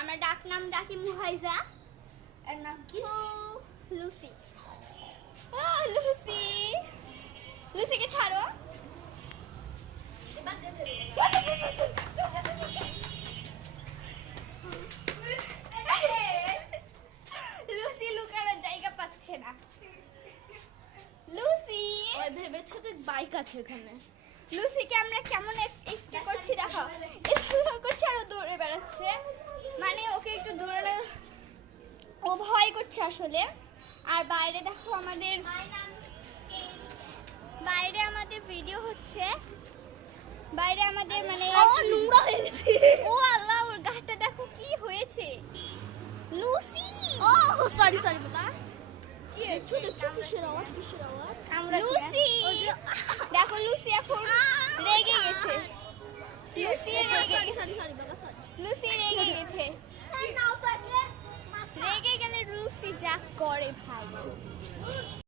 আমার ডাক নাম ডাকি মুহাইজা। এর নাম কি? লুসি। লুসি, লুসিকে ছাড়ো। এবার যেতে দেবো লুসি লুকানোর জায়গা পাচ্ছে না। লুসি, ওই ভেবেছে যে বাইক আছে এখানে। লুসিকে আমরা কেমন একটু করছি দেখো, এভাবে করছে আর ও দৌড়ে বেড়াচ্ছে, মানে ওকে একটু দৌড়ানো, ও ভয় করছে আসলে। আর বাইরে দেখো আমাদের ভিডিও হচ্ছে, বাইরে আমাদের মানে নোংরা হয়ে গেছে। ও আল্লাহ, ওর গাটা দেখো কি হয়েছে। লুসি, ও সরি বাবা। দেখছো কিসের আওয়াজ? লুসি দেখো, লুসি এখন রেগে গেছে। লুসি রেগে গেছে, লুসি রেগে গেছে। রেগে গেলে লুসি যা করে ভাই।